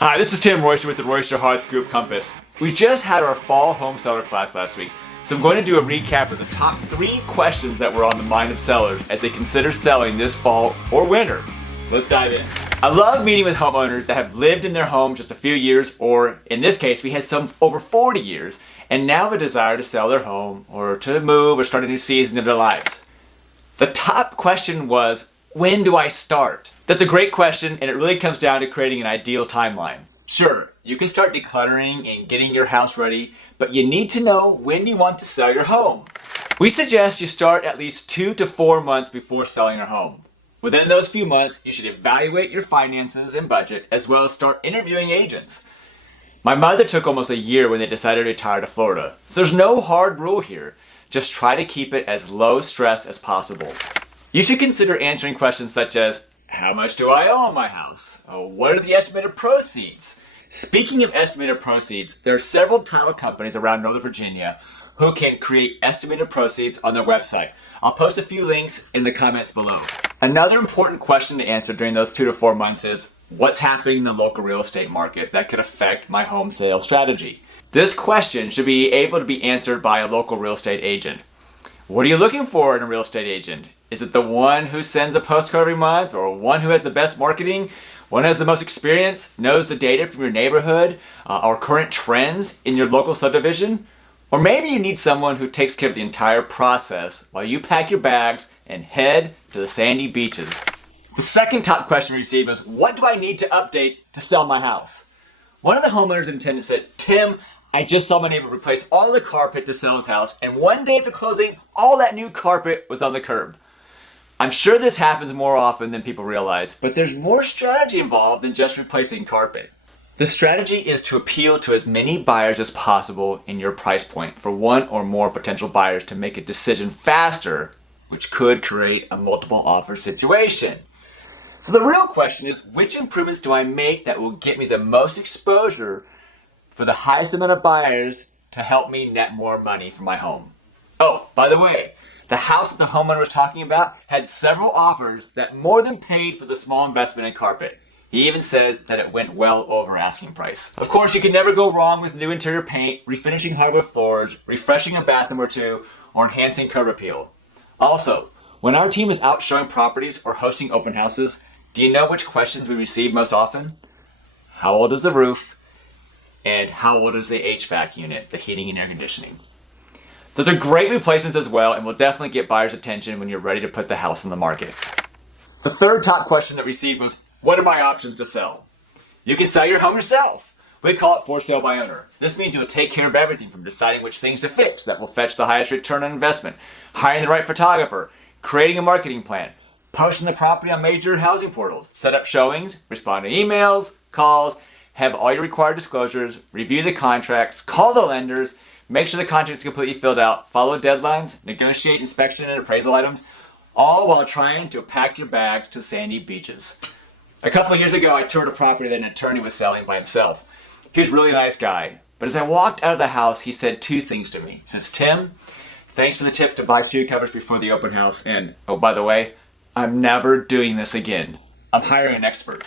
Hi, this is Tim Royster with the Royster Hearth Group Compass. We just had our fall home seller class last week, so I'm going to do a recap of the top 3 questions that were on the mind of sellers as they consider selling this fall or winter. So let's dive in. I love meeting with homeowners that have lived in their home just a few years, or in this case, we had some over 40 years, and now have a desire to sell their home or to move or start a new season of their lives. The top question was, when do I start? That's a great question, and it really comes down to creating an ideal timeline. Sure, you can start decluttering and getting your house ready, but you need to know when you want to sell your home. We suggest you start at least 2 to 4 months before selling your home. Within those few months, you should evaluate your finances and budget, as well as start interviewing agents. My mother took almost a year when they decided to retire to Florida, so there's no hard rule here. Just try to keep it as low stress as possible. You should consider answering questions such as, how much do I owe on my house? What are the estimated proceeds? Speaking of estimated proceeds, there are several title companies around Northern Virginia who can create estimated proceeds on their website. I'll post a few links in the comments below. Another important question to answer during those 2 to 4 months is, what's happening in the local real estate market that could affect my home sale strategy? This question should be able to be answered by a local real estate agent. What are you looking for in a real estate agent? Is it the one who sends a postcard every month, or one who has the best marketing, one who has the most experience, knows the data from your neighborhood, or current trends in your local subdivision? Or maybe you need someone who takes care of the entire process while you pack your bags and head to the sandy beaches. The second top question we received was, what do I need to update to sell my house? One of the homeowners in attendance said, Tim, I just saw my neighbor replace all the carpet to sell his house, and one day after closing, all that new carpet was on the curb. I'm sure this happens more often than people realize, but there's more strategy involved than just replacing carpet. The strategy is to appeal to as many buyers as possible in your price point for one or more potential buyers to make a decision faster, which could create a multiple offer situation. So the real question is, which improvements do I make that will get me the most exposure for the highest amount of buyers to help me net more money for my home? Oh, by the way, the house that the homeowner was talking about had several offers that more than paid for the small investment in carpet. He even said that it went well over asking price. Of course, you can never go wrong with new interior paint, refinishing hardwood floors, refreshing a bathroom or two, or enhancing curb appeal. Also, when our team is out showing properties or hosting open houses, do you know which questions we receive most often? How old is the roof? And how old is the HVAC unit, the heating and air conditioning? Those are great replacements as well, and will definitely get buyers' attention when you're ready to put the house on the market. The third top question that we received was, what are my options to sell? You can sell your home yourself. We call it for sale by owner. This means you'll take care of everything from deciding which things to fix that will fetch the highest return on investment, hiring the right photographer, creating a marketing plan, posting the property on major housing portals, set up showings, respond to emails, calls, have all your required disclosures, review the contracts, call the lenders, make sure the contract is completely filled out, follow deadlines, negotiate inspection and appraisal items, all while trying to pack your bags to sandy beaches. A couple of years ago, I toured a property that an attorney was selling by himself. He was a really nice guy, but as I walked out of the house, he said 2 things to me. He says, Tim, thanks for the tip to buy seat covers before the open house, and, oh, by the way, I'm never doing this again. I'm hiring an expert.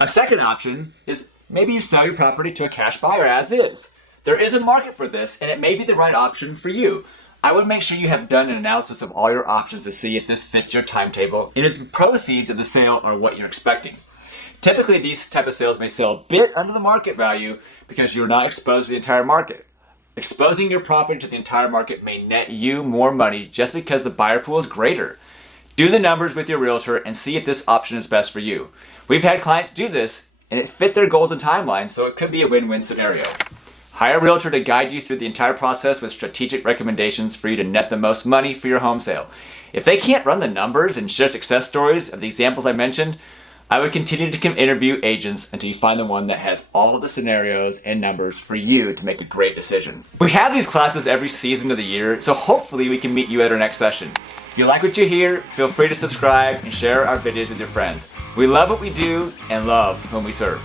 A second option is maybe you sell your property to a cash buyer as is. There is a market for this, and it may be the right option for you. I would make sure you have done an analysis of all your options to see if this fits your timetable and if the proceeds of the sale are what you're expecting. Typically, these type of sales may sell a bit under the market value because you're not exposed to the entire market. Exposing your property to the entire market may net you more money just because the buyer pool is greater. Do the numbers with your realtor and see if this option is best for you. We've had clients do this, and it fit their goals and timeline, so it could be a win-win scenario. Hire a realtor to guide you through the entire process with strategic recommendations for you to net the most money for your home sale. If they can't run the numbers and share success stories of the examples I mentioned, I would continue to interview agents until you find the one that has all of the scenarios and numbers for you to make a great decision. We have these classes every season of the year, so hopefully we can meet you at our next session. If you like what you hear, feel free to subscribe and share our videos with your friends. We love what we do and love whom we serve.